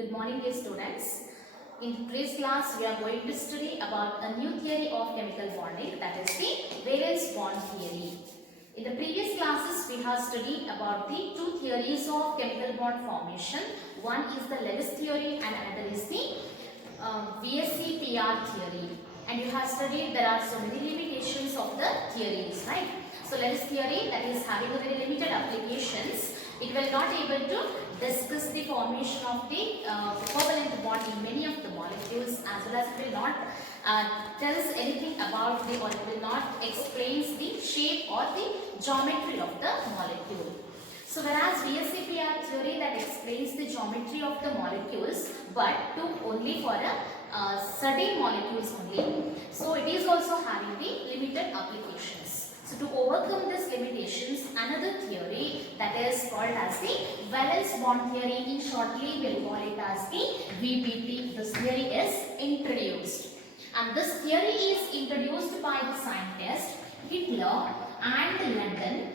Good morning, dear students. In today's class, we are going to study about a new theory of chemical bonding, that is the valence bond theory. In the previous classes, we have studied about the two theories of chemical bond formation. One is the Lewis theory and another is the VSEPR theory. And you have studied there are so many limitations of the theories, right? So Lewis theory, that is having a very limited applications. It will not able to discuss the formation of the covalent bond in many of the molecules, as well as it will not tell us anything about the, or it will not explains the shape or the geometry of the molecule. So whereas VSEPR theory that explains the geometry of the molecules, but to only for a certain molecules only. So it is also having the limited applications. So to overcome these limitations, another theory that is called as the valence bond theory, in shortly we'll call it as the VBT. This theory is introduced, and this theory is introduced by the scientist Hitler and London,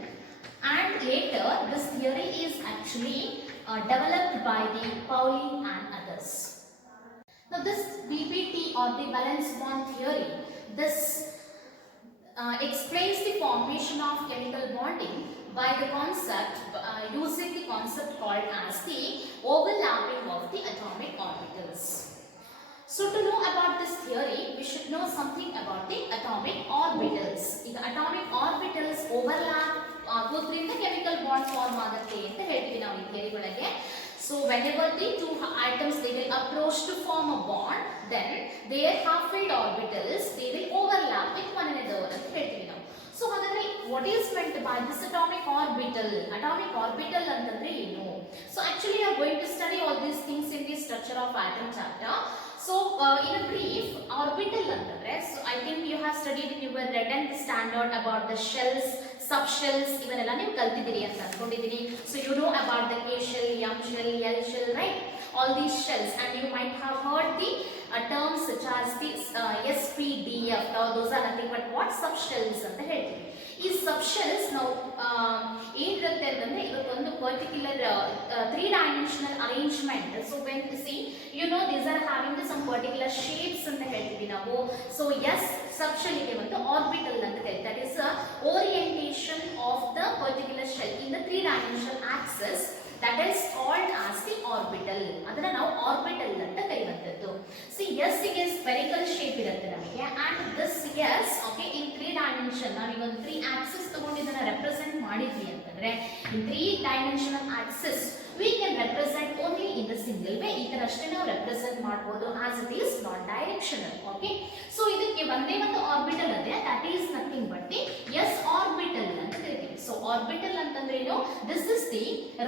and later this theory is actually developed by the Pauling and others. Now this VBT or the valence bond theory, this explains the formation of chemical bonding by the concept, using the concept called as the overlapping of the atomic orbitals. So to know about this theory, we should know something about the atomic orbitals. The atomic orbitals overlap ಆಗೋದ್ರಿಂದ chemical bonds form ಆಗುತ್ತೆ ಅಂತ ಹೇಳ್ತೀವಿ ನಾವು ಈ theory ಒಳಗೆ. So whenever the two atoms they will approach to form a bond, then their half-filled orbitals they will overlap with one another ಅಂತ ಹೇಳ್ತೀವಿ ನಾವು. So ಹಾಗಾದ್ರೆ what is meant by this atomic orbital? Atomic orbital ಅಂತಂದ್ರೆ ಏನು? So actually we are going to study all these things in the structure of atom chapter. So in a brief, orbital antandre, so I think you have studied in your 10th standard about the shells, subshells, ivanella ನೀವು ಕಲ್ತಿದ್ದೀರಿ ಅಂತ ಅನ್ಕೊಂಡಿದ್ದೀನಿ. So you know about the K shell, M shell, L shell, right? All these shells, and you might have heard the terms such as the SPDF. Now those are nothing but what subshells ಅಂತ ಹೇಳ್ತೀವಿ. ಈ subshells ನಾವು ಏನಿರುತ್ತೆ ಅಂತಂದ್ರೆ ಇವತ್ತೊಂದು particular 3-dimensional arrangement. So when you see, you know these are having some particular shapes ಅಂತ ಹೇಳ್ತೀವಿ ನಾವು. So yes, subshell ಗೆ ಒಂದು orbital ಅಂತ ಹೇಳ್ತೀವಿ. That is a orientation of the particular shell in the 3-dimensional axis. That is called as the orbital. ಅದನ್ನ ನಾವು orbital ಅಂತ ಕರೆಯುವಂತದ್ದು. See, S ಗೆ spherical shape ಇರುತ್ತೆ ನಮಗೆ, and this S okay in 3 dimension ನಾವು ಈಗ ಒಂದು 3 axis ತಗೊಂಡು ಇದನ್ನ ರೆಪ್ರೆಸೆಂಟ್ ಮಾಡಿದ್ವಿ ಅಂತಂದ್ರೆ in 3-dimensional axis we can represent only in the single way. ಈ ತರ ಅಷ್ಟೇ ನಾವು ರೆಪ್ರೆಸೆಂಟ್ ಮಾಡಬಹುದು, as it is not directional. Okay, so ಇದಕ್ಕೆ ಒಂದೇ ಒಂದು orbital ಇದೆ, that is nothing but the S orbital ಅಂತ ಕರಿತೀವಿ. So orbital ಅಂತಂದ್ರೆ ಏನು? This is the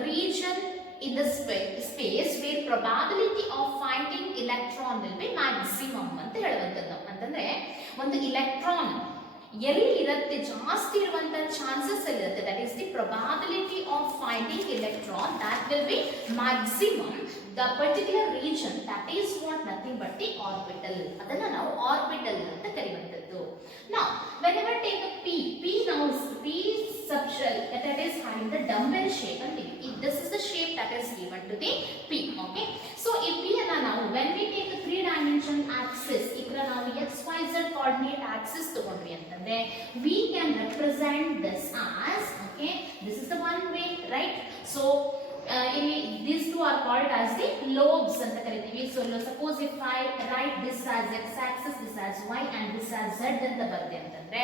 region in the space where probability of finding electron will be maximum ಅಂತ ಹೇಳುವಂತದ್ದು. ಅಂತಂದ್ರೆ ಒಂದು electron ಎಲ್ಲಿ ಇರುತ್ತೆ, ಜಾಸ್ತಿ ಇರುವಂತ ಚಾನ್ಸಸ್ ಇರುತ್ತೆ, that is the probability of finding electron that will be maximum. The particular region, that is what nothing but the orbital. ಅದನ್ನ ನಾವು orbital ಅಂತ ಕರೆಯುವಂತದ್ದು. Now whenever take a P now P subshell that is having the dumbbell shape, and this is the shape that is given to the P. Okay, so ಈ P ಅನ್ನ ನಾವು when we take a 3-dimensional axis, ಇದರ ನಾವು XYZ coordinate axis ತಗೊಂಡ್ವಿ ಅಂತಂದ್ರೆ we can represent this as, okay, this is the one way, right? So these two are called as the lobes ಅಂತ ಕರಿತೀವಿ. So suppose if I write this as x axis, this as y, and this as z ಅಂತ ಬರುತ್ತೆ ಅಂತಂದ್ರೆ,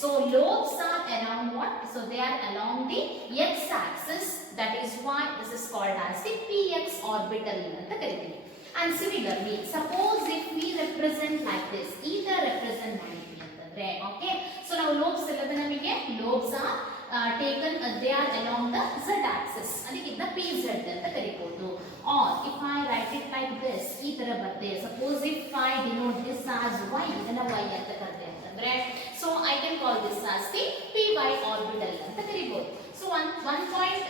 so lobes are around what? So they are along the x axis, that is why this is called as the px orbital ಅಂತ ಕರಿತೀವಿ. And similarly, suppose if we represent like this, either represent ಮಾಡಿದ್ವಿ ಅಂತಂದ್ರೆ, okay, so now lobes ಇಲ್ಲದ ನಮಗೆ lobes are taken, they are along the z axis, ಅದಕ್ಕೆ ಇದನ್ನ pz ಅಂತ ಕರೀಬಹುದು. Or if I write it like this, ಈ ತರ ಬರುತ್ತೆ. Suppose if I denote this as y, ಇದನ್ನ y ಅಂತ ಕರೆದೆ ಅಂತಂದ್ರೆ, so I can call this as the py orbital ಅಂತ ಕರೀಬಹುದು. So one point,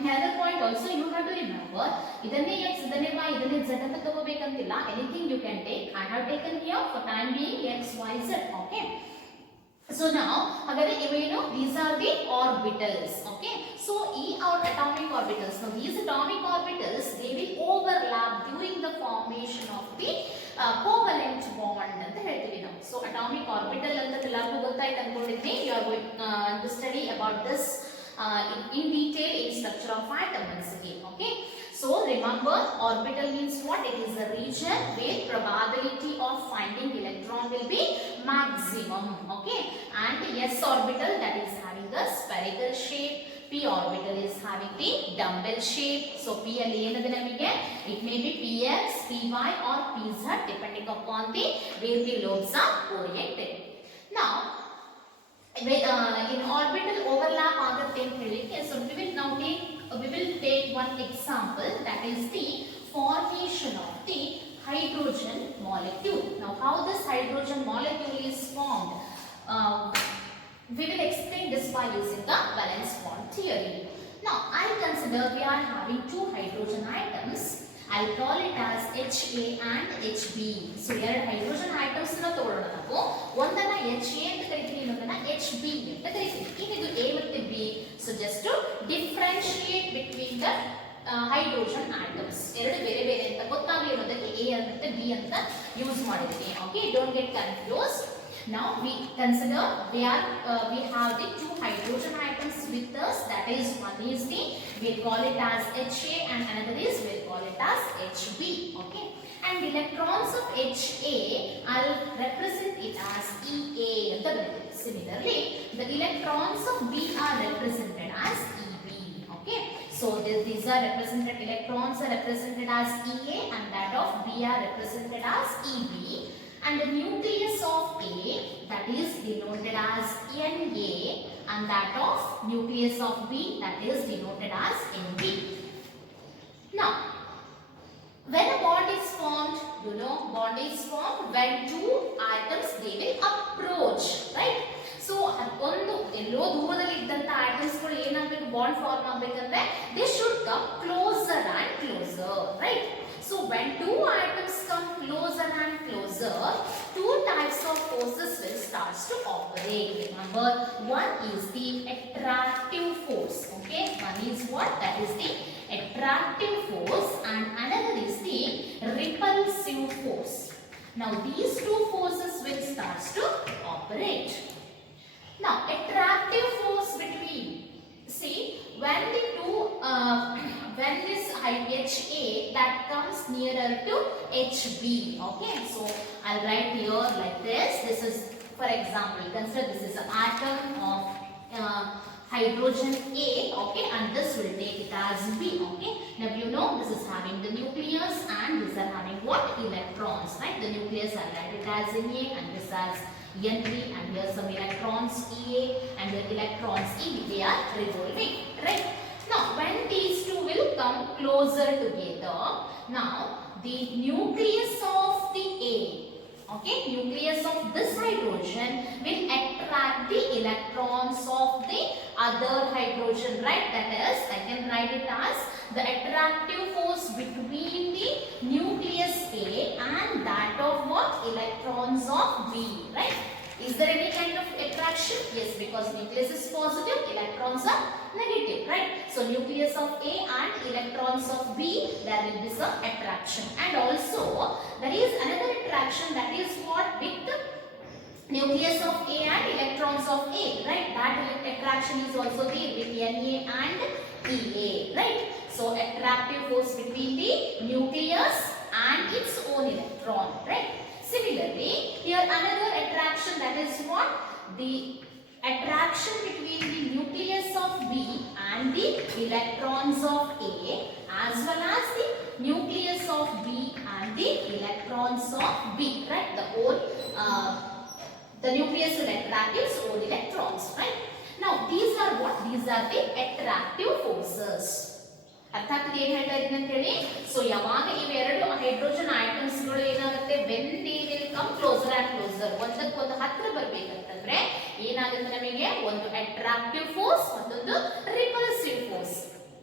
another point also you have to remember, ಇದನ್ನೇ x, ಇದನ್ನೇ y, ಇದನ್ನೇ z ಅಂತ ತಗೋಬೇಕಂತಿಲ್ಲ. Anything you can take. I have taken here for time being x, y, z. Okay. So now, these are the orbitals. Okay. So our atomic orbitals. Now these atomic orbitals, they will overlap due so atomic orbital ಅಂತ ಎಲ್ಲರಿಗೂ ಗೊತ್ತಾಯ್ತು ಅನ್ಕೊಂಡಿದ್ದೀನಿ. You are going to study about this in detail in structure of atom once again. Okay, so remember, orbital means what? It is a region where probability of finding electron will be maximum. Okay, and s orbital, that is having the spherical shape. P orbital is having the dumbbell shape. So P alli enadu namige, it may be px, py or pz depending upon the where the lobes are oriented. Now in orbital overlap agutte ant helike, so we will take one example, that is the formation of the hydrogen molecule. Now how this hydrogen molecule is formed, we will explain this by using the valence bond theory. Now I consider we are having two hydrogen atoms. I'll call it as HA and HB. So ಎರಡು hydrogen atoms ನ ತಗೊಳ್ಳೋಣ ನಾವು. ಒಂದನ್ನ HA ಅಂತ ಕರಿತೀವಿ, ಇನ್ನೊಂದನ್ನ HB ಅಂತ ಕರಿತೀವಿ. ಇದು A ಮತ್ತು B. So just to differentiate between the hydrogen atoms. ಎರಡು ಬೇರೆ ಬೇರೆ ಅಂತ ಗೊತ್ತಾಗಲಿ ಅನ್ನೋದಕ್ಕೆ A ಮತ್ತು B ಅಂತ ಯೂಸ್ ಮಾಡಿದ್ದೀನಿ. Okay, don't get confused. Now we consider we have the two hydrogen atoms with us, that is one is the, we call it as HA and another is we call it as HB. Okay, and electrons of HA, I'll represent it as EA. Similarly the electrons of B are represented as EB. Okay, so these are represented, electrons are represented as EA and that of B are represented as EB. And the nucleus of A, that is denoted as Na, and that of nucleus of B, that is denoted as Nb. Now when a bond is formed, you know, bond is formed when two atoms they will approach, right? So ಒಂದು ಎಲ್ಲೋ ದೂರದಲ್ಲಿ ಇದ್ದಂತ atoms ಗಳು ಏನಾಗಬೇಕು, bond form ಆಗಬೇಕಂದ್ರೆ they should come closer and closer, right? So when two atoms come closer and closer, two types of forces will start to operate. Remember, one is the attractive force. Okay, one is what? That is the attractive force, and another is the repulsive force. Now these two forces will start to operate. Now attractive force between, see, when the two when this HA that comes nearer to HB. Okay, so I'll write here like this. This is, for example, consider this is an atom of hydrogen A. Okay, and this will take it as B. Okay, now you know this is having the nucleus and these are having what? Electrons, right? The nucleus I'll write it as Na and this as N3, and here some electrons Ea and the electrons Eb, they are revolving, right? Now when these two will come closer together, now the nucleus of the A, okay, nucleus of this hydrogen will attract the electrons of the other hydrogen, right? That is, I can write it as the attractive force between the nucleus A and that of what? Electrons of B, right? Is there any kind of attraction? Yes, because nucleus is positive, electrons are negative, right? So nucleus of A and electrons of B, there will be some attraction. And also there is another attraction, that is what? With the nucleus of A and electrons of A, right? That attraction is also there with Na and Ea, right? So attractive force between the nucleus and its own electron, right? Similarly, here another attraction, that is what? The attraction between the nucleus of B and the electrons of A, as well as the nucleus of B and the electrons of B, right? The whole the nucleus will attract its own electrons, right? Now these are what? These are the attractive forces. ಅರ್ಥ ಆಗ್ತದೆ ಏನು ಹೇಳ್ತಾ ಇದ್ದೀನಿ ಅಂತ ಹೇಳಿ. So ಯಾವಾಗ ಇವೆರಡು hydrogen atoms ಗಳು ಏನಾಗುತ್ತೆ, when they will come closer and closer, ಒಂದಕ್ಕೊಂದು ಹತ್ರ ಬರ್ಬೇಕಂತಂದ್ರೆ ಏನಾಗುತ್ತೆ, ನಮಗೆ ಒಂದು ಅಟ್ರಾಕ್ಟಿವ್ ಫೋರ್ಸ್ ಮತ್ತೊಂದು repulsive force,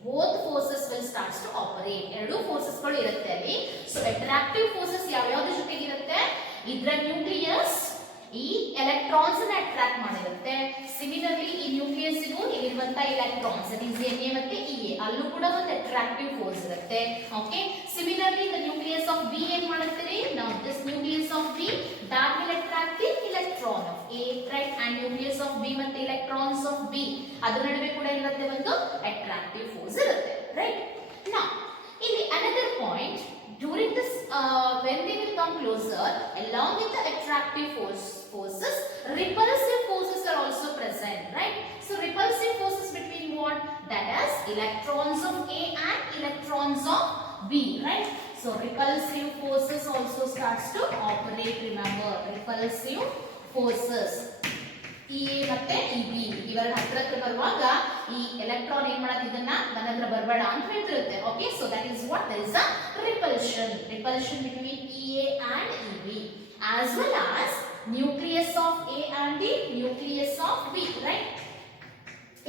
both forces will start to operate. ಎರಡು ಫೋರ್ಸಸ್ ಗಳು ಇರುತ್ತೆ ಅಲ್ಲಿ. ಸೊ ಅಟ್ರಾಕ್ಟಿವ್ ಫೋರ್ಸಸ್ ಯಾವ ಯಾವ್ದ್ರ ಜೊತೆಗೆ ಇರುತ್ತೆ, ಇದರ ನ್ಯೂಕ್ಲಿಯಸ್ ಈ ಎಲೆಕ್ಟ್ರಾನ್ಸ್ ಅನ್ನು ಅಟ್ರಾಕ್ಟ್ ಮಾಡಿರುತ್ತೆ. ಸಿಮಿಲರ್ಲಿ ಈ ನ್ಯೂಕ್ಲಿಯಸ್ ಇಗೂ ಇಲ್ಲಿರುವಂತ ಎಲೆಕ್ಟ್ರಾನ್ಸ್ Na ಮತ್ತೆ Ea, ಅಲ್ಲೂ ಕೂಡ ಒಂದು ಅಟ್ರಾಕ್ಟಿವ್ ಫೋರ್ಸ್ ಇರುತ್ತೆ. Okay, similarly the nucleus of B ಏನ್ ಮಾಡುತ್ತೀರಿ? Now this nucleus of B that will attract the electron of A, right? And nucleus of B ಮತ್ತೆ electrons of B ಅದರ ನಡುವೆ ಕೂಡ ಇರುತ್ತೆ ಒಂದು attractive force ಇರುತ್ತೆ, right? Now ಇಲ್ಲಿ another point, during this when they will come closer, along with the attractive forces, repulsive forces are also present, right? So repulsive forces between what? That is electrons of A and electrons of B, right? So repulsive forces also starts to operate. Remember, repulsive forces EA ಮತ್ತೆ EB ಇವರ ಹತ್ರಕ್ಕೆ ಬರುವಾಗ ಈ electron ಏನ್ ಮಾಡತ್ತೆ, ಇದನ್ನ ನನ್ನ ಹತ್ರ ಬರಬೇಡ ಅಂತ ಹೇಳ್ತಿರುತ್ತೆ. Okay, so that is what, there is a repulsion between EA and EB, as well as nucleus of A and the nucleus of B, right?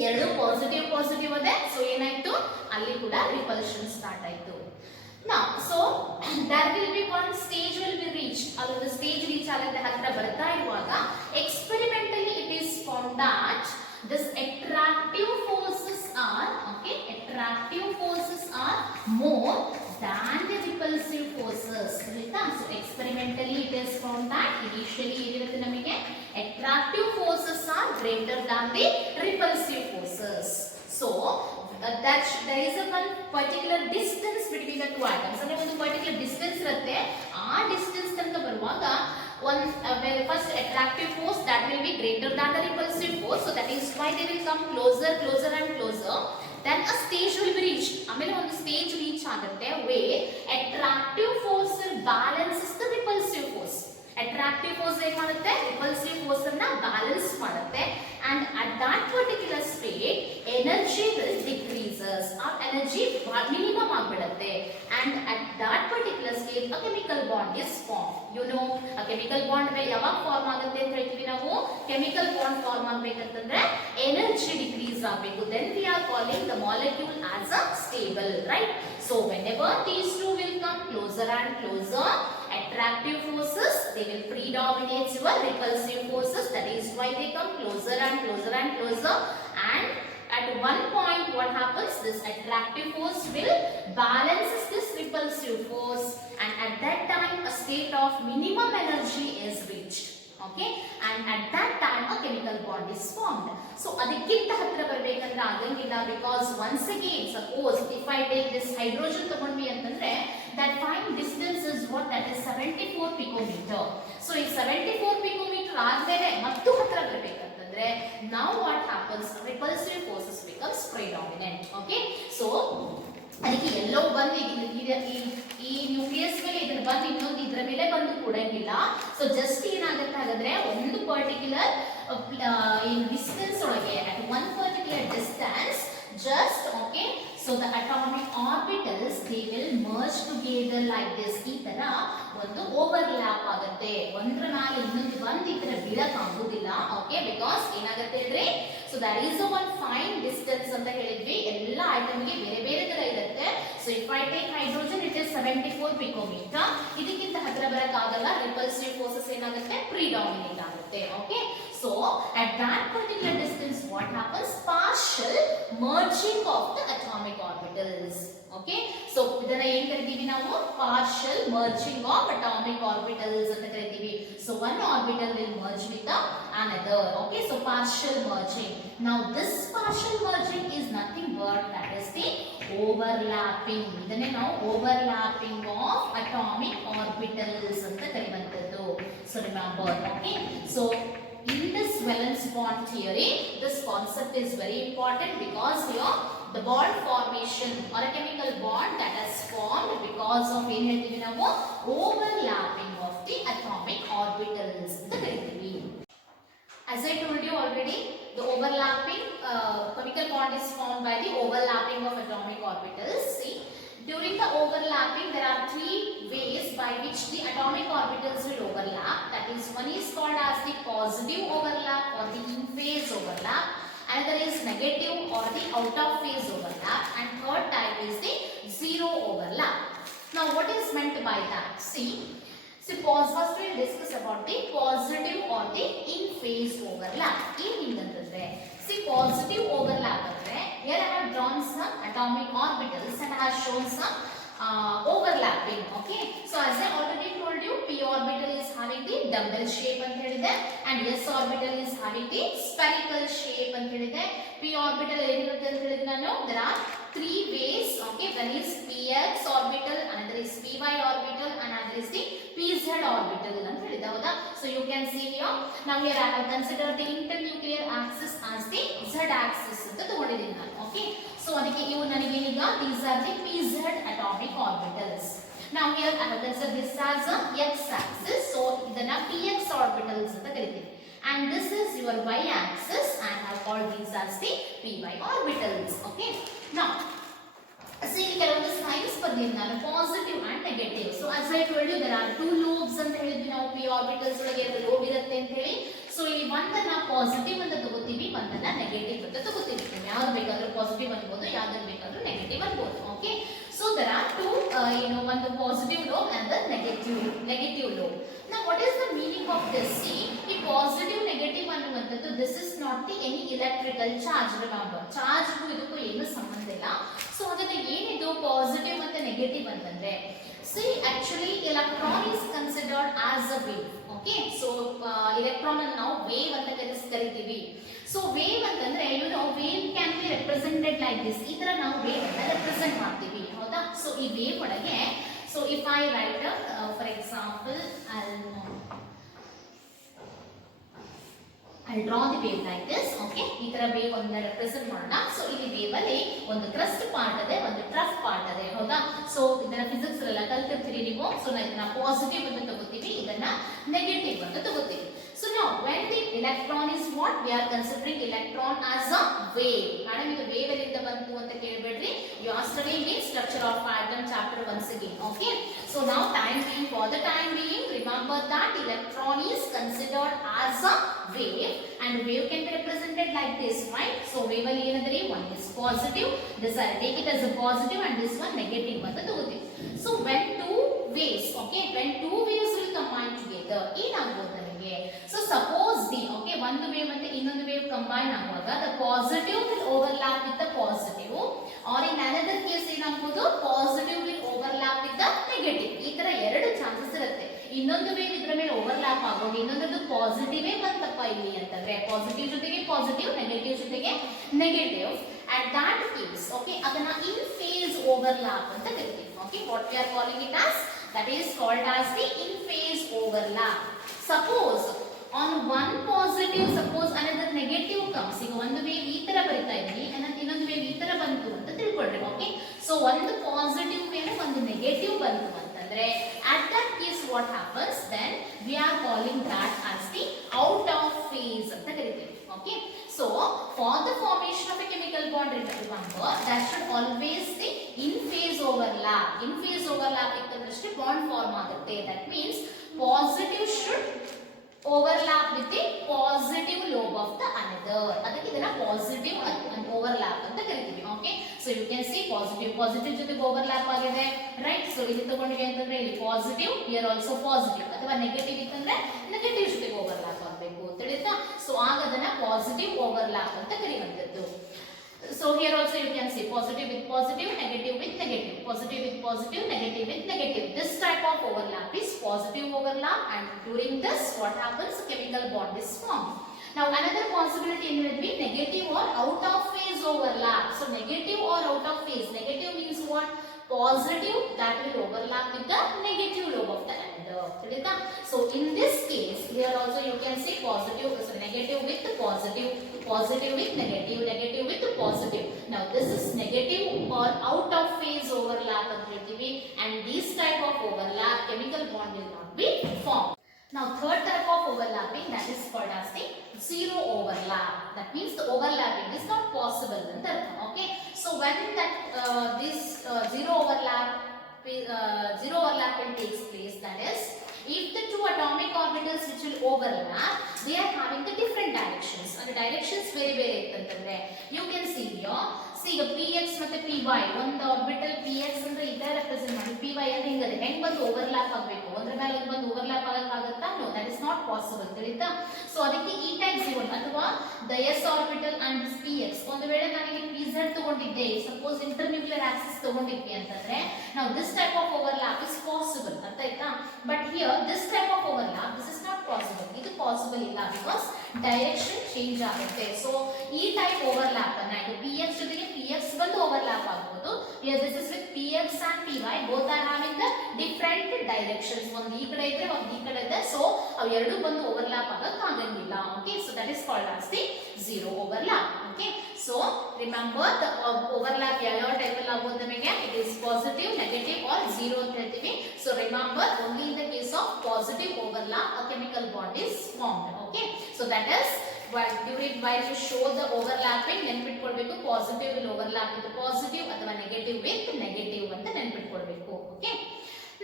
ಎರಡು ಪಾಸಿಟಿವ್ ಅದೇ, ಸೊ ಏನಾಯ್ತು, ಅಲ್ಲಿ ಕೂಡ ರಿಪಲ್ಷನ್ ಸ್ಟಾರ್ಟ್ ಆಯ್ತು. Now, so there will be one stage will be reached. ಅಲ್ಲೊಂದು stage reach ಆಗತ್ತೆ, ಹತ್ರ ಬರ್ತಾ ಇರುವಾಗ experimentally it is found that this attractive forces are more than the repulsive forces. ಆಯ್ತಾ? So experimentally it is found that initially ಏನಿರುತ್ತೆ ನಮಗೆ attractive forces are greater than the repulsive forces. So that there is a one particular distance between the two atoms. ಅಂದ್ರೆ ಒಂದು particular distance ಇರುತ್ತೆ, ಆ distance ತನಕ ಬರುವಾಗ one first attractive force that will be greater than the repulsive force, so that is why they will come closer and closer, then a stage will be reached. ಆಮೇಲೆ ಒಂದು stage reach ಆಗುತ್ತೆ where attractive force balances the repulsive force. attractive force ಏನು ಮಾಡುತ್ತೆ, repulsive force ಅನ್ನ balance ಮಾಡುತ್ತೆ, and at that particular state energy will decreases, our energy minimum ಆಗಿಬಿಡುತ್ತೆ, and at that particular state a chemical bond is formed. You know, a chemical bond ಯಾವಾಗ form ಆಗುತ್ತೆ ಅಂತ ಹೇಳ್ತೀವಿ ನಾವು, chemical bond ಫಾರ್ಮ್ ಆಗಬೇಕಂತಂದ್ರೆ energy decrease ಆಗಬೇಕು, then we are calling the molecule as a stable, right? So whenever these two will come closer and closer, attractive forces they will predominate over repulsive forces, that is why they come closer and closer and closer, and at one point what happens, this attractive force will balances this repulsive force, and at that time a state of minimum energy is reached. Okay, and at that time a chemical bond is formed. So ಅದಕ್ಕಿಂತ ಹತ್ರ ಬರಬೇಕಂದ್ರೆ ಆಗಂಗಿಲ್ಲ, because once again suppose if I take this hydrogen ತಗೊಂಡ್ವಿ ಅಂತಂದ್ರೆ that fine distance is what, that is 74 picometer. So ಈ 74 picometer ಆದ್ಮೇಲೆ ಮತ್ತು ಹತ್ರ ಬರಬೇಕಂತಂದ್ರೆ now what happens, repulsive forces becomes predominant. Okay, so ಅದಕ್ಕೆ ಎಲ್ಲೋ ಬಂದು ಈ ನ್ಯೂಕ್ಲಿಯಸ್ ಮೇಲೆ ಇದನ್ನ ಬಂದು ಇನ್ನೊಂದು ಇದರ ಮೇಲೆ ಬಂದು ಕೂಡಂಗಿಲ್ಲ. ಸೊ ಜಸ್ಟ್ ಏನಾಗುತ್ತೆ ಹಾಗಾದ್ರೆ ಒಂದು ಪರ್ಟಿಕ್ಯುಲರ್ ಡಿಸ್ಟೆನ್ಸ್ ಒಳಗೆ at one particular distance just okay, so the atomic orbitals they will merge together like this. ಈ ತರ ಒಂದು ಓವರ್ಲ್ಯಾಪ್ ಆಗುತ್ತೆ, ಒಂದರ ಮೇಲೆ ಇನ್ನೊಂದು ಒಂದು ಈ ತರ ಬೀಳಕ್ ಆಗೋದಿಲ್ಲ. ಓಕೆ, ಬಿಕಾಸ್ ಏನಾಗುತ್ತೆ ಅಂದ್ರೆ so that is one fine distance ಅಂತ ಹೇಳಿದ್ವಿ, ಎಲ್ಲ ಐಟಮ್ಗೆ ಬೇರೆ ಬೇರೆ ತರ ಇರುತ್ತೆ. So if I take hydrogen it is 74 picometer, ಇದಕ್ಕಿಂತ ಹತ್ರ ಬರಕ್ ಆಗಲ್ಲ, ರಿಪಲ್ಸಿವ್ ಫೋರ್ಸಸ್ ಏನಾಗುತ್ತೆ, ಪ್ರಿಡಾಮಿನೇಟ್ ಆಗುತ್ತೆ. Okay, so at that particular distance what happens, partial merging of the atomic orbitals. Okay, so ಇದನ್ನ ಏನು ಕರಿತೀವಿ ನಾವು, partial merging of atomic orbitals ಅಂತ ಕರಿತೀವಿ. So one orbital will merge with another. Okay, so partial merging. Now this partial merging is nothing but that is the overlapping. ಇದನ್ನೇ ನಾವು overlapping of atomic orbitals ಅಂತ ಕರೆಯುವಂತದ್ದು. So remember, okay, so in this valence bond theory this concept is very important, because here the bond formation or a chemical bond that has formed because of ಏನು ಹೇಳ್ತೀವಿ ನಾವು, overlapping of the atomic orbitals ಅಂತ ಕರಿತೀವಿ. As I told you already, the overlapping chemical bond is formed by the overlapping of atomic orbitals. See, during the overlapping there are three ways by which the atomic orbitals will overlap. That is, one is called as the positive overlap or the in phase overlap, another is negative or the out of phase overlap, and third type is the zero overlap. Now what is meant by that? See, first we'll discuss about the positive or the in phase overlap. ಏನಂತಂದ್ರೆ see, positive overlap ಅಂದ್ರೆ here I have drawn some atomic orbitals and I have shown some overlapping. Okay, so double shape ಅಂತ ಹೇಳಿದೆ and s orbital is having the spherical shape ಅಂತ ಹೇಳಿದೆ. p orbital ಏನಿರುತ್ತೆ ಅಂತ ಹೇಳಿದ್ರೆ ನಾನು there are three ways. Okay, one is px orbital, another is py orbital, another is the pz orbital ಅಂತ ಹೇಳಿದೆ ಹೌದಾ. So you can see here, now here I have considered the internuclear axis as the z axis ಅಂತ ತಗೊಂಡಿದ್ದೀನಿ ನಾನು. Okay, so ಅದಕ್ಕೆ ಇವು ನನಗೆ ಈಗ these are the pz atomic orbitals. Now here I have considered this as a x axis, so ಇದನ್ನ px orbitals ಅಂತ ಕರೀತೀವಿ. And this is your y axis and I have called these as the py orbitals. Okay, now see ಕೆಲವೊಂದು science ಬರ್ದಿದ್ದೀನಿ ನಾನು positive and negative. So as I told you there are two lobes ಅಂತ ಹೇಳಿದ್ವಿ ನಾವು p orbitals ಒಳಗೆ ಎರಡು lobe ಇರುತ್ತೆ ಅಂತ ಹೇಳಿ. ಸೊ ಇಲ್ಲಿ ಒಂದನ್ನ ಪಾಸಿಟಿವ್ ಅಂತ ತಗೋತೀವಿ, ಒಂದನ್ನ ನೆಗೆಟಿವ್ ಅಂತ ತಗೋತೀವಿ. ಯಾವ್ದು ಬೇಕಾದ್ರೂ ಪಾಸಿಟಿವ್ ಅನ್ಬೋದು, ಯಾವ್ದನ್ನ ಬೇಕಾದ್ರೂ ನೆಗೆಟಿವ್ ಅನ್ಬೋದು. Okay, so there are two one the positive lobe and the negative lobe. Now what is the meaning of this? See, the positive negative ಅನ್ನುವಂಥದ್ದು this is not the any electrical charge. remember, charge ಗೂ ಇದಕ್ಕೂ ಏನು ಸಂಬಂಧ ಇಲ್ಲ. So ಹಾಗಾದ್ರೆ ಏನಿದು positive ಮತ್ತೆ negative ಅಂತಂದ್ರೆ, see actually electron is considered as a wave. Okay, so electron ಅನ್ನು ನಾವು ವೇವ್ ಅಂತ ಕರಿತೀವಿ. ಸೊ ವೇವ್ ಅಂತಂದ್ರೆ wave can be represented like this. ಈ ತರ ನಾವು ವೇವ್ ಅನ್ನ ರೆಪ್ರೆಸೆಂಟ್ ಮಾಡ್ತೀವಿ ಹೌದಾ. ಸೊ ಈ ವೇವ್ ಒಳಗೆ, so if I right for example I'll draw the wave like this. Okay, ಈ ತರ ವೇವ್ ಅನ್ನು ರೆಪ್ರೆಸೆಂಟ್ ಮಾಡೋಣ. ಸೊ ಇಲ್ಲಿ ವೇವ್ ಅಲ್ಲಿ ಒಂದು ಕ್ರಸ್ಟ್ ಪಾರ್ಟ್ ಇದೆ, ಒಂದು ಟ್ರಫ್ ಪಾರ್ಟ್ ಇದೆ ಹೌದಾ. ಸೊ ಇದನ್ನ ಫಿಸಿಕ್ಸ್ ಎಲ್ಲ ಕಲ್ತಿರ್ತೀರಿ ನೀವು. ಸೊ ಇದನ್ನ ಪಾಸಿಟಿವ್ ಅಂತ ತಗೋತೀವಿ, ಇದನ್ನ ನೆಗೆಟಿವ್ ಅಂತ ತಗೋತೀವಿ. So now when the electron is what, we are considering electron as a wave. Madam, ಇದು wave ಎಲ್ಲಿಂದ ಬಂತು ಅಂತ ಕೇಳಬೇಡ್ರಿ. You are studying in structure of atom chapter once again. Okay, so now for the time being remember that electron is considered as a wave and wave can be represented like this, right? So wave ಅಲ್ಲಿ ಏನಂದ್ರೆ one is positive, this I take it as a positive and this one negative ಅಂತ ತಗೋತೀವಿ. So when two waves, okay, when two waves will combine together, ಏನಾಗಬಹುದು ನನಗೆ? So suppose the ಒಂದು wave ಮತ್ತೆ ಇನ್ನೊಂದು wave combine ಆಗುವಾಗ the positive will overlap with the positive or in another case ಏನಾಗಬಹುದು, positive will overlap with the negative. ಈ ತರ ಎರಡು ಚಾನ್ಸಸ್ ಇರುತ್ತೆ. ಇನ್ನೊಂದು ವೇವ್ ಇದರ ಮೇಲೆ ಓವರ್ಲ್ಯಾಪ್ ಆಗೋದು, ಇನ್ನೊಂದು ಪಾಸಿಟಿವ್ ಬಂತಪ್ಪ ಇಲ್ಲಿ ಅಂತಂದ್ರೆ ಪಾಸಿಟಿವ್ ಜೊತೆಗೆ ಪಾಸಿಟಿವ್, ನೆಗೆಟಿವ್ ಜೊತೆಗೆ negative. at that case okay, ಅದನ್ನ in phase overlap ಅಂತ ಕರೀತೀವಿ. okay, what we are calling it as, that is called as the in phase overlap. Suppose on one positive, suppose another negative comes. ಈಗ ಒಂದು wave ಈ ತರ ಬರಿತಾ ಇದ್ದೀನಿ, ಇನ್ನೊಂದು ವೇವ್ ಈ ತರ ಬಂತು ಅಂತ ತಿಳ್ಕೊಳ್ರಿ. ಓಕೆ, ಸೊ ಒಂದು ಪಾಸಿಟಿವ್ ವೇವ್ ಒಂದು ನೆಗೆಟಿವ್ ಬಂತು ಅಂತಂದ್ರೆ at that case what happens, then we are calling that as the out of phase ಅಂತ ಕರೀತೀವಿ. Okay, so for the formation of a chemical bond, remember that should always be in phase overlap. In phase overlap ಇತ್ತಂದ್ರೆ bond form ಆಗುತ್ತೆ. That means positive should overlap with the positive lobe of the another. ಅದಕ್ಕೆ ಇದನ್ನ positive and overlap ಅಂತ ಕರೀತೀವಿ. Okay, so you can see positive ಜೊತೆಗೆ overlap ಆಗಿದೆ, right. So ಇಲ್ಲಿ ತಗೊಂಡಿವಿ ಅಂತಂದ್ರೆ ಇಲ್ಲಿ ಪಾಸಿಟಿವ್, ಹಿಯರ್ ಆಲ್ಸೋ ಪಾಸಿಟಿವ್, ಅಥವಾ ನೆಗೆಟಿವ್ ಇತ್ತಂದ್ರೆ ನೆಗೆಟಿವ್ ಜೊತೆಗೆ ಓವರ್ಲ್ಯಾಪ್ ಆಗಬೇಕು ತಿಳಿತಾ. ಸೊ ಆಗ ಅದನ್ನ ಪಾಸಿಟಿವ್ ಓವರ್ಲ್ಯಾಪ್ ಅಂತ ಕರೆಯುವಂತದ್ದು. So here also you can see positive with positive, negative with negative, positive with positive, negative with negative. This type of overlap is positive overlap, and during this what happens, a chemical bond is formed. Now another possibility will be negative or out of phase overlap. So negative or out of phase, negative means what, positive that will overlap with the negative lobe of the another. So in this case here also you can see positive, so negative with positive, positive with negative, negative with positive. Now this is negative or out of phase overlap and this type of overlap chemical bond will not be formed. Now third type of overlapping, that is called as the zero overlap. That means the overlapping is not possible. Okay, so when that zero overlapping takes place, that is if the two atomic orbitals which will overlap, they are having the different directions, and the directions very ಇತ್ತಂತಂದ್ರೆ you can see here, see ಈಗ px ಮತ್ತೆ py, ಒಂದು orbital px ಅಂದ್ರೆ ಇದೇ represent ಮಾಡಿ, py ಅಂದ್ರೆ ಹಿಂಗದೆ ಹೆಂಗ್ ಬಂದು overlap ಆಗಬೇಕು, ಒಂದ್ರ ಮೇಲೆ ಒಂದು ಬಂದು ಓವರ್ಲ್ಯಾಪ್ ಆಗಕ್ಕಾಗುತ್ತಾ? No, that is not possible ತಿಳಿತಾ. ಸೊ ಅದಕ್ಕೆ ಈ ಟೈಪ್ ಝೀರೋ ಅಥವಾ the s orbital and px, ಒಂದು ವೇಳೆ ನನಗೆ pz ತಗೊಂಡಿದ್ದೆ, ಸಪೋಸ್ ಇಂಟರ್ನ್ಯೂಕ್ಲಿಯರ್ ಆಕ್ಸಿಸ್ ತಗೊಂಡಿದ್ವಿ ಅಂತಂದ್ರೆ ನಾವು this type of overlap is possible, ಅರ್ಥ ಆಯ್ತಾ. But here this type of overlap, this is not possible. ಇದು ಪಾಸಿಬಲ್ ಇಲ್ಲ ಬಿಕಾಸ್ ಡೈರೆಕ್ಷನ್ ಚೇಂಜ್ ಆಗುತ್ತೆ. ಸೊ ಈ ಟೈಪ್ ಓವರ್ಲ್ಯಾಪ್ ಅನ್ನ ಇದು px ಜೊತೆಗೆ px ಬಂದು ಓವರ್ಲ್ಯಾಪ್ ಆಗಬಹುದು. Here this is with px and py both are having the different directions. ಒಂದು ಈ ಕಡೆ ಇದ್ರೆ ಒಂದು ಈ ಕಡೆ ಇದೆ. ಸೊ ಅವು ಎರಡು ಬಂದು ಓವರ್ಲ್ಯಾಪ್ ಆಗಕ್ಕೆ ಆಗಂಗಿಲ್ಲ. Okay, so that is called as the zero overlap. Okay, so remember the overlap ಯಾವ ಟೈಪ್ ಅಲ್ಲಿ ಆಗೋದು ನಮಗೆ it is positive, negative or zero ಅಂತ ಹೇಳ್ತೀವಿ. So remember only in the case of positive overlap a chemical bond is formed. Okay, so that is while you show the overlapping ನೆನಪಿಟ್ಕೊಳ್ಬೇಕು positive will overlap with positive ಅಥವಾ negative with negative ಅಂತ ನೆನಪಿಟ್ಕೊಳ್ಬೇಕು. Okay,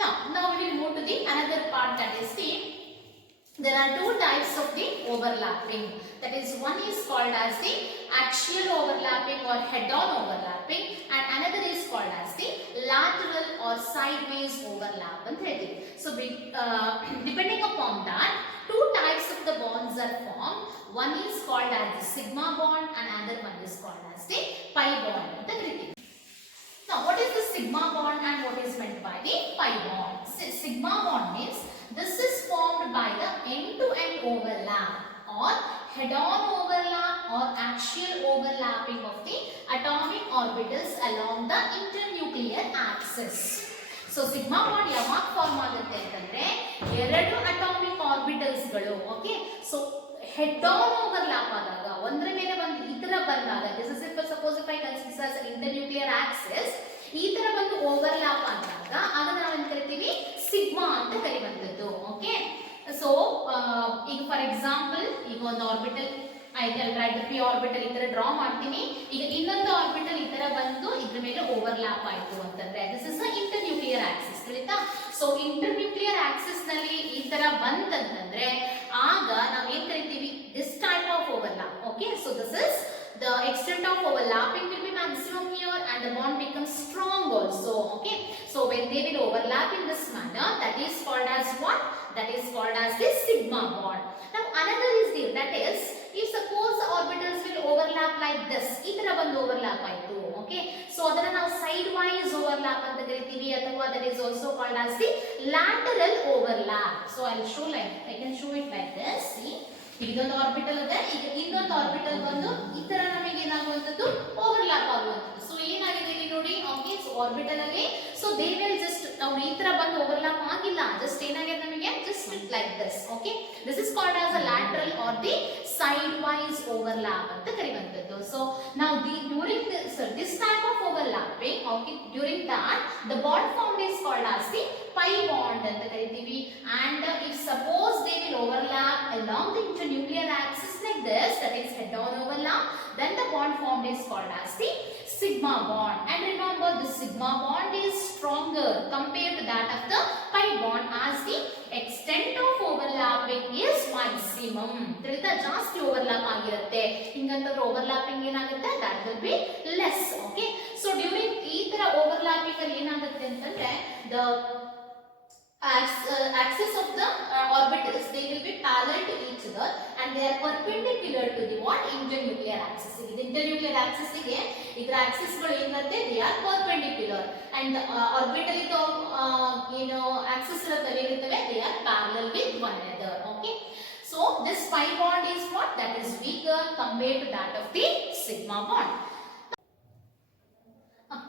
now we will move to the another part, that is the there are two types of the overlapping. That is, one is called as the axial overlapping or head-on overlapping, and another is called as the lateral or sideways overlap. So depending upon that, two types of the bonds are formed. One is called as the sigma bond and another one is called as the pi bond. Now what is the sigma bond and what is meant by the pi bond? Sigma bond means this is formed by the end-to-end overlap or head-on overlap or axial overlapping of the atomic orbitals along the internuclear axis. So sigma bond ಯಾವಾಗ form ಆಗುತ್ತೆ ಅಂತಂದ್ರೆ ಎರಡು atomic orbitals ಗಳು okay so head on overlap ಆದಾಗ ಒಂದರ ಮೇಲೆ ಒಂದು ಈ ತರ ಬಂದಾಗ this is if suppose if I consider as internuclear axis ಈ ತರ ಬಂದು ಓವರ್ಲ್ಯಾಪ್ ಆದಾಗ ಆಗ ನಾವು ಏನು ಕರಿತೀವಿ ಸಿಗ್ಮಾ ಅಂತ ಕರೆಯುವಂತದ್ದು. ಓಕೆ, ಸೊ ಈಗ ಫಾರ್ ಎಕ್ಸಾಂಪಲ್ ಈಗ ಒಂದು ಆರ್ಬಿಟಲ್ ರೈಟ್ ಪಿ ಆರ್ಬಿಟಲ್ ಈ ತರ ಡ್ರಾ ಮಾಡ್ತೀನಿ. ಈಗ ಇನ್ನೊಂದು ಆರ್ಬಿಟಲ್ ಈ ತರ ಬಂದು ಇದ್ರ ಮೇಲೆ ಓವರ್ಲ್ಯಾಪ್ ಆಯ್ತು ಅಂತಂದ್ರೆ ದಿಸ್ ಇಸ್ ಇಂಟರ್ನ್ಯೂಕ್ಲಿಯರ್ ಆಕ್ಸಿಸ್. ತಿಳಿತಾ? ಸೊ ಇಂಟರ್ನ್ಯೂಕ್ಲಿಯರ್ ಆಕ್ಸಿಸ್ ನಲ್ಲಿ ಈ ತರ ಬಂತಂತಂದ್ರೆ ಆಗ ನಾವು ಏನ್ ಕರಿತೀವಿ this type of overlap. Okay, so this is the extent of overlapping will be maximum here and the bond becomes strong also. Okay, so when they will overlap in this manner, that is called as what? That is called as the sigma bond. Now another is there, that is if suppose the orbitals will overlap like this, itara bandu overlap aitu. Okay, so adana ನಾವು side wise overlap ಅಂತ ಕರಿತೀವಿ ಅಥವಾ that is also called as the lateral overlap. So I will show like I can show it like this. See, ಇದೊಂದು orbital ಇದೆ, ಈಗ ಇನ್ನೊಂದು orbital ಬಂದು ಈ ತರ ನಮಗೆ ಏನಾಗುವಂತದ್ದು ಓವರ್ಲ್ಯಾಪ್ ಆಗುವಂತದ್ದು. ಸೊ ಏನಾಗಿದೆ ಇಲ್ಲಿ ನೋಡಿ. ಓಕೆ, ಸೊ ಆರ್ಬಿಟಲ್ ಅಲ್ಲಿ ಸೊ ದೇ ವಿಲ್ ಜಸ್ಟ್ ನಾವು ಈ ತರ ಬಂದು ಓವರ್ಲ್ಯಾಪ್ ಆಗಿಲ್ಲ, ಜಸ್ಟ್ ಏನಾಗಿದೆ ನಮಗೆ just like this. Okay, this is called as a lateral or the side wise overlap ಅಂತ ಕರೆಯುವಂತದ್ದು. ಸೊ ನಾವು during this type of overlapping okay during that the bond formed is called as the pi bond ಅಂತ ಕರಿತೀವಿ. and if suppose they will overlap along the internuclear axis like this, that is head on overlap, then the bond formed is called as the sigma bond. And remember, the sigma bond is stronger compared to that of the pi bond as the extent of overlapping is maximum. ತಿಳಿತಾ? ಜಾಸ್ತಿ overlap ಆಗಿರುತ್ತೆ. ಹಿಂಗಂತಂದ್ರೆ overlapping ಏನಾಗುತ್ತೆ that will be less. okay, so during ಈ ತರ overlapping ಅಲ್ಲಿ ಏನಾಗುತ್ತೆ ಅಂತಂದ್ರೆ the axis of the orbitals they will be parallel to each other and they are perpendicular to the what internuclear axis. This internuclear axis ಗೆ ಇದರ axis ಗಳು ಏನಿರುತ್ತೆ they are perpendicular and orbital ಇದು axis ಗಳು ಇರುತ್ತವೆ they are parallel with one another. Okay, so this pi bond is what? That is weaker compared to that of the sigma bond.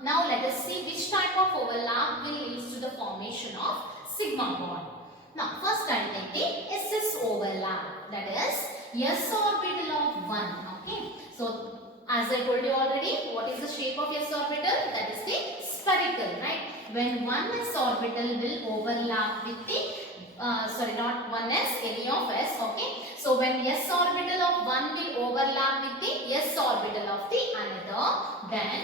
Now let us see which type of overlap will lead to the formation of sigma bond. Now first I take the ss overlap, that is s orbital of 1. Okay, so as I told you already, what is the shape of s orbital? That is the spherical, right? When one s orbital will overlap with the not one s, any of s. Okay, so when s orbital of one will overlap with the s orbital of the another, then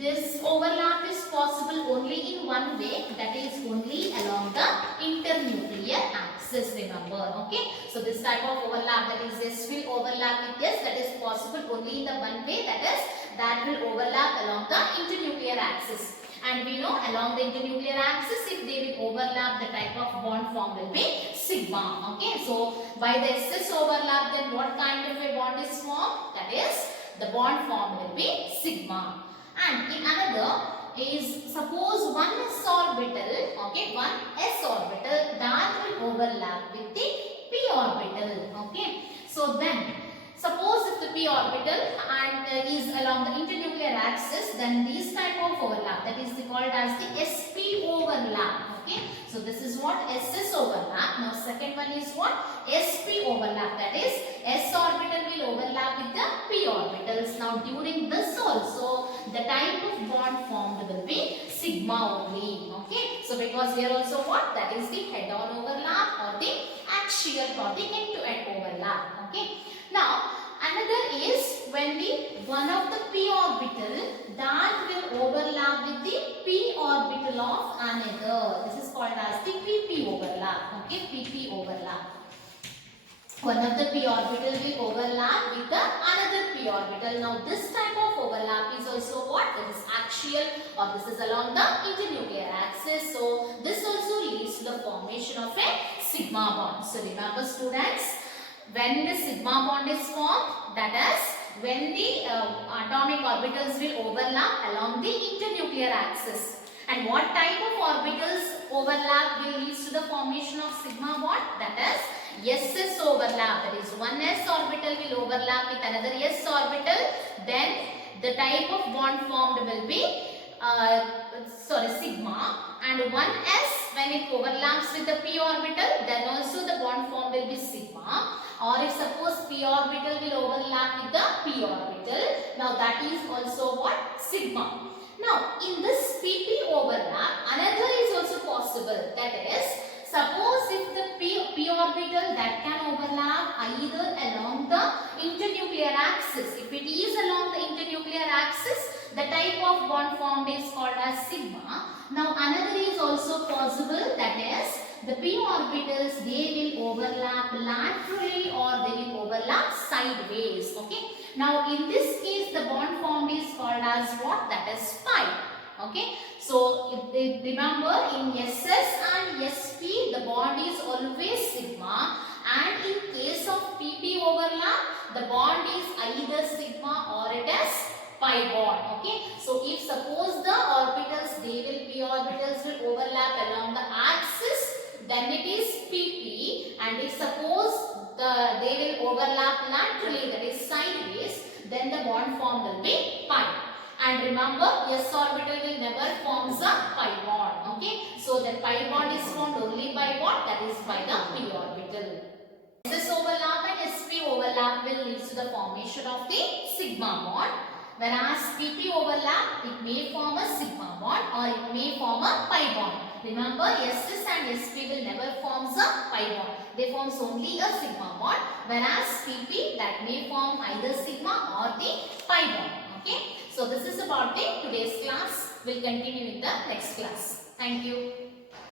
this overlap is possible only in one way, that is only along the internuclear axis. Remember, okay, so this type of overlap, that is this will overlap with this, that is possible only in the one way, that is that will overlap along the internuclear axis. And we know along the internuclear axis, if they will overlap, the type of bond form will be sigma. Okay, so by the ss overlap, then what kind of a bond is formed? That is the bond form will be sigma. And in another is suppose one s orbital, okay, one s orbital that will overlap with the orbital. Okay. So then, suppose if the p orbital and is along the internuclear axis, then these type of overlap, that is called as the sp overlap. Okay. So this is what ss overlap. Now second one is what? sp overlap. That is s orbital will overlap with the p orbitals. Now during this also, the type of bond formed will be sigma only. Okay. So because here also what? That is the head-on overlap or the axial or the end-to-end overlap. Okay. Now another is when the one of the p orbital that will overlap with the p orbital of another. This is called as the pp overlap. Okay, pp overlap. One of the p orbital will overlap with the another p orbital. Now this type of overlap is also what? This is axial or this is along the internuclear axis. So this also leads to the formation of a sigma bond. So remember students, when the sigma bond is formed, that is when the atomic orbitals will overlap along the internuclear axis. And what type of orbitals overlap will lead to the formation of sigma bond? That is SS overlap. That is one S orbital will overlap with another S orbital. Then the type of bond formed will be sigma, and one S when it overlaps with the p orbital, then also the bond form will be sigma. Or if suppose p orbital will overlap with the p orbital, now that is also what? Sigma. Now in this pp overlap, another is also possible. That is, suppose if the p orbital that can overlap either along the internuclear axis. If it is along the internuclear axis, the type of bond formed is called as sigma. Now another is also possible, that is the p orbitals, they will overlap laterally or they will overlap sideways. Okay. Now in this case the bond formed is called as what? That is pi. Okay. So remember, in SS and SP the bond is always sigma, and in case of PP overlap the bond is either sigma or it is pi bond. Okay. So if suppose the orbitals, p orbitals will overlap along the axis, then it is PP, and if suppose they will overlap laterally, that is sideways, then the bond form will be pi. And remember, s orbital will never forms a pi bond. Okay, so the pi bond is formed only by what? That is by the p orbital. SS overlap and sp overlap will lead to the formation of the sigma bond. Whereas pp overlap, it may form a sigma bond or it may form a pi bond. Remember, SS and SP will never form a pi bond. They forms only a sigma bond. Whereas PP, that may form either sigma or the pi bond. Okay. So this is about the today's class. We'll continue in the next class. Thank you.